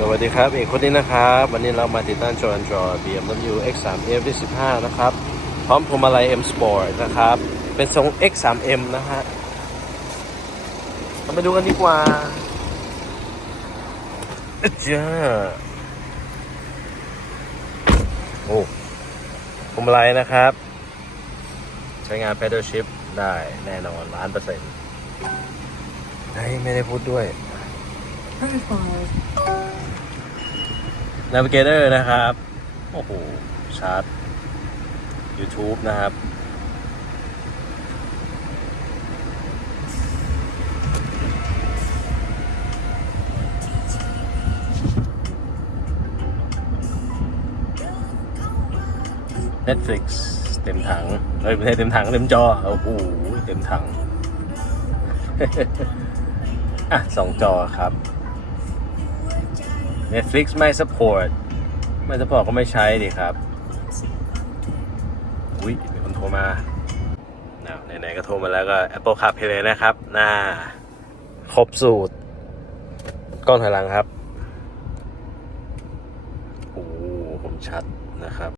สวัสดีครับเอกคนนี้นะครับ วันนี้เรามาติดตั้งจอ Android BMW X3 F15 นะครับ พร้อมพวงมาลัย M Sport นะครับ เป็นทรง X3M นะฮะเรามาดูกันดีกว่าจ้าโอ้พวงมาลัยนะครับ ใช้งาน Pedal Shift ได้แน่นอนล้านเปอร์เซ็นต์ไม่ได้พูดด้วย Profile. Navigator นะครับ โอ้โหชาร์จ YouTube นะครับ Netflix เต็มถังเอ้ยไม่ใช่เต็มถังเต็มจอ โอ้โห เต็มถัง อะสองจอครับ Netflix ไม่ support ไม่ support ก็ไม่ใช้ดิครับ อุ้ยมีคนโทรมาน่าไหนๆก็โทรมาแล้วก็ Apple CarPlay เลยนะครับน่าครบสูตร กล้องถอยหลังครับ โอ้ผมชัดนะครับ